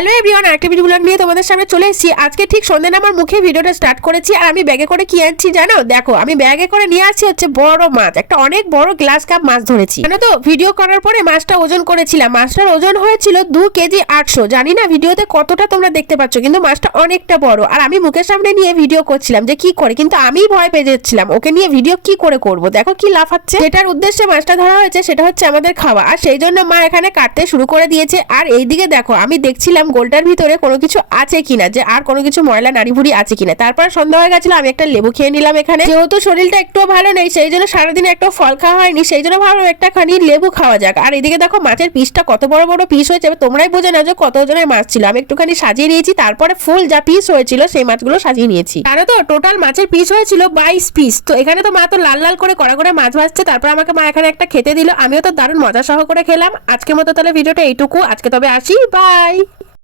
Hello everyone, আরেকটা video blog নিয়ে তোমাদের সামনে চলে এসেছি। আজকে ঠিক সন্ধ্যে নামার মুখে ভিডিওটা স্টার্ট করেছি। আর আমি ব্যাগে করে কি আনছি জানো? দেখো, আমি ব্যাগে করে নিয়ে আসছি হচ্ছে বড় মাছ। একটা অনেক বড় গ্লাস কাপ মাছ ধরেছি, জানো তো? ভিডিও করার পরে মাছটা ওজন করেছিলাম। মাছটার ওজন হয়েছিল 2 কেজি 800। জানি না ভিডিওতে কতটা তোমরা দেখতে পাচ্ছ, কিন্তু মাছটা অনেকটা বড়। আর আমি মুখের সামনে নিয়ে ভিডিও করছিলাম যে কি করে, কিন্তু আমি ভয় পেয়ে যাচ্ছিলাম ওকে নিয়ে ভিডিও কি করে করব। দেখো কি লাফাচ্ছে। যেটার উদ্দেশ্যে মাছটা ধরা হয়েছে সেটা হচ্ছে আমাদের খাওয়া, আর সেই জন্য মা এখানে কাটতে শুরু করে দিয়েছে। আর এইদিকে দেখো, আমি দেখছিলাম গোলটার ভিতরে কোনো কিছু আছে কিনা, যে আর কোনো কিছু ময়লা নাড়ি ভুড়ি আছে কিনা। তারপর সন্ধ্যা হয়ে গেছিল, আমি একটা লেবু খেয়ে নিলাম। এখানে যেহেতু শরীরটা একটু ভালো নেই, সেই জন্য সারাদিন একটা ফল খাওয়া হয়নি, সেই জন্য ভাবলাম একটা খানি লেবু খাওয়া যাক। আর এদিকে দেখো মাছের পিসটা কত বড় বড় পিস হয়েছে, তোমরাই বোঝে না যে কত ওজনের মাছ ছিল। আমি একটুখানি সাজিয়ে নিয়েছি, তারপরে ফুল যা পিস হয়েছিল সেই মাছগুলো সাজিয়ে নিয়েছি। জানো তো, টোটাল মাছের পিস হয়েছিল 22 পিস। তো এখানে তো মা তো লাল লাল করে কড়া করে মাছ ভাজছে, তারপর আমাকে মা এখানে একটা খেতে দিল। আমিও তো দারুণ মজা সহ করে খেলাম। আজকের মতো তাহলে ভিডিওটা এইটুকু। আজকে তবে আসি, বাই।